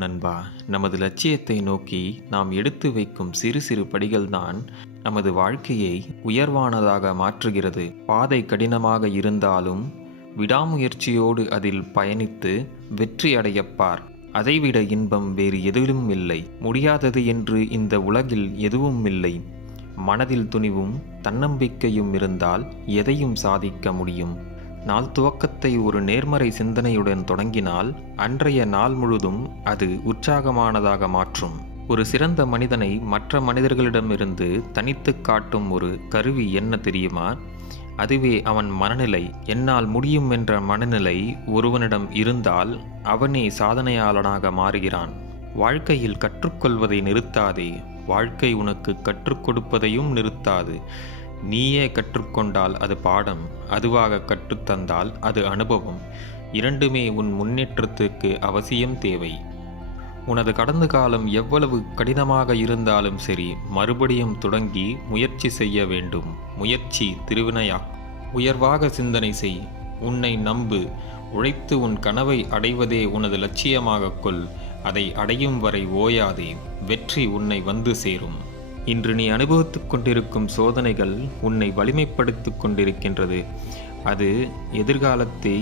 நண்பா, நமது லட்சியத்தை நோக்கி நாம் எடுத்து வைக்கும் சிறு சிறு படிகள்தான் நமது வாழ்க்கையை உயர்வானதாக மாற்றுகிறது. பாதை கடினமாக இருந்தாலும் விடாமுயற்சியோடு அதில் பயணித்து வெற்றி அடையப்பார். அதைவிட இன்பம் வேறு எதிலும் இல்லை. முடியாதது என்று இந்த உலகில் எதுவும் இல்லை. மனதில் துணிவும் தன்னம்பிக்கையும் இருந்தால் எதையும் சாதிக்க முடியும். நாள் துவக்கத்தை ஒரு நேர்மறை சிந்தனையுடன் தொடங்கினால் அன்றைய நாள் முழுதும் அது உற்சாகமானதாக மாற்றும். ஒரு சிறந்த மனிதனை மற்ற மனிதர்களிடமிருந்து தனித்து காட்டும் ஒரு கருவி என்ன தெரியுமா? அதுவே அவன் மனநிலை. என்னால் முடியும் என்ற மனநிலை ஒருவனிடம் இருந்தால் அவனே சாதனையாளனாக மாறுகிறான். வாழ்க்கையில் கற்றுக்கொள்வதை நிறுத்தாதே. வாழ்க்கை உனக்கு கற்றுக் கொடுப்பதையும் நிறுத்தாது. நீயே கற்றுக்கொண்டால் அது பாடம், அதுவாக கற்றுத்தந்தால் அது அனுபவம். இரண்டுமே உன் முன்னேற்றத்துக்கு அவசியம் தேவை. உனது கடந்த காலம் எவ்வளவு கடினமாக இருந்தாலும் சரி, மறுபடியும் தொடங்கி முயற்சி செய்ய வேண்டும். முயற்சி திருவினையா. உயர்வாக சிந்தனை செய். உன்னை நம்பு. உழைத்து உன் கனவை அடைவதே உனது லட்சியமாக கொள். அதை அடையும் வரை ஓயாதே. வெற்றி உன்னை வந்து சேரும். இன்று நீ அனுபவித்துக் கொண்டிருக்கும் சோதனைகள் உன்னை வலிமைப்படுத்திக் கொண்டிருக்கின்றது. அது எதிர்காலத்தை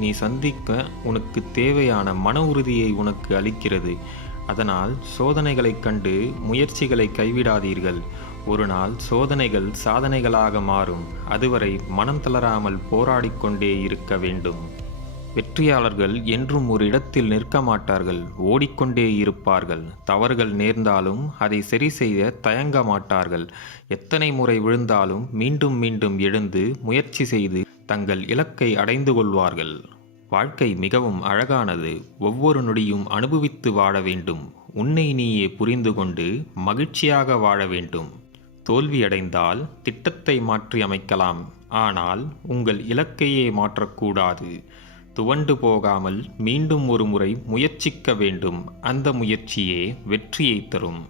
நீ சந்திக்க உனக்கு தேவையான மன உறுதியை உனக்கு அளிக்கிறது. அதனால் சோதனைகளைக் கண்டு முயற்சிகளை கைவிடாதீர்கள். ஒரு நாள் சோதனைகள் சாதனைகளாக மாறும். அதுவரை மனம் தளராமல் போராடிக்கொண்டே இருக்க வேண்டும். வெற்றியாளர்கள் என்றும் ஒரு இடத்தில் நிற்க மாட்டார்கள், ஓடிக்கொண்டே இருப்பார்கள். தவறுகள் நேர்ந்தாலும் அதை சரி செய்ய தயங்க மாட்டார்கள். எத்தனை முறை விழுந்தாலும் மீண்டும் மீண்டும் எழுந்து முயற்சி செய்து தங்கள் இலக்கை அடைந்து கொள்வார்கள். வாழ்க்கை மிகவும் அழகானது. ஒவ்வொரு நொடியும் அனுபவித்து வாழ வேண்டும். உன்னை நீயே புரிந்து கொண்டு மகிழ்ச்சியாக வாழ வேண்டும். தோல்வியடைந்தால் திட்டத்தை மாற்றி அமைக்கலாம், ஆனால் உங்கள் இலக்கையே மாற்றக்கூடாது. துவண்டு போகாமல் மீண்டும் ஒரு முறை முயற்சிக்க வேண்டும். அந்த முயற்சியே வெற்றியை தரும்.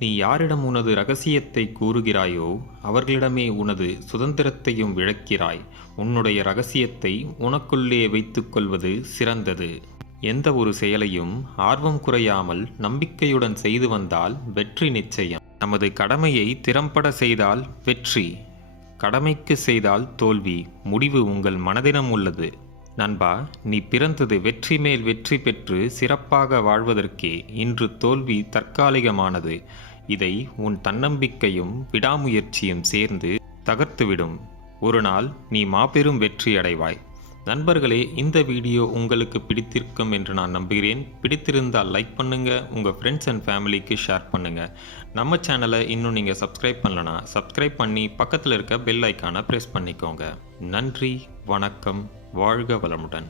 நீ யாரிடம் உனது இரகசியத்தை கூறுகிறாயோ அவர்களிடமே உனது சுதந்திரத்தையும் இழக்கிறாய். உன்னுடைய இரகசியத்தை உனக்குள்ளே வைத்துக்கொள்வது சிறந்தது. எந்த ஒரு செயலையும் ஆர்வம் குறையாமல் நம்பிக்கையுடன் செய்து வந்தால் வெற்றி நிச்சயம். நமது கடமையை திறம்பட செய்தால் வெற்றி, கடமைக்கு செய்தால் தோல்வி. முடிவு உங்கள் மனதிடம் உள்ளது. நண்பா, நீ பிறந்தது வெற்றி மேல் வெற்றி பெற்று சிறப்பாக வாழ்வதற்கே. இன்று தோல்வி தற்காலிகமானது. இதை உன் தன்னம்பிக்கையும் விடாமுயற்சியும் சேர்ந்து தகர்த்துவிடும். ஒரு நாள் நீ மாபெரும் வெற்றி அடைவாய். நண்பர்களே, இந்த வீடியோ உங்களுக்கு பிடித்திருக்கும் என்று நான் நம்புகிறேன். பிடித்திருந்தால் லைக் பண்ணுங்க, உங்கள் ஃப்ரெண்ட்ஸ் அண்ட் ஃபேமிலிக்கு ஷேர் பண்ணுங்க. நம்ம சேனலை இன்னும் நீங்கள் சப்ஸ்கிரைப் பண்ணலனா சப்ஸ்கிரைப் பண்ணி பக்கத்தில் இருக்க பெல் ஐக்கானை ப்ரெஸ் பண்ணிக்கோங்க. நன்றி, வணக்கம், வாழ்க வளமுடன்.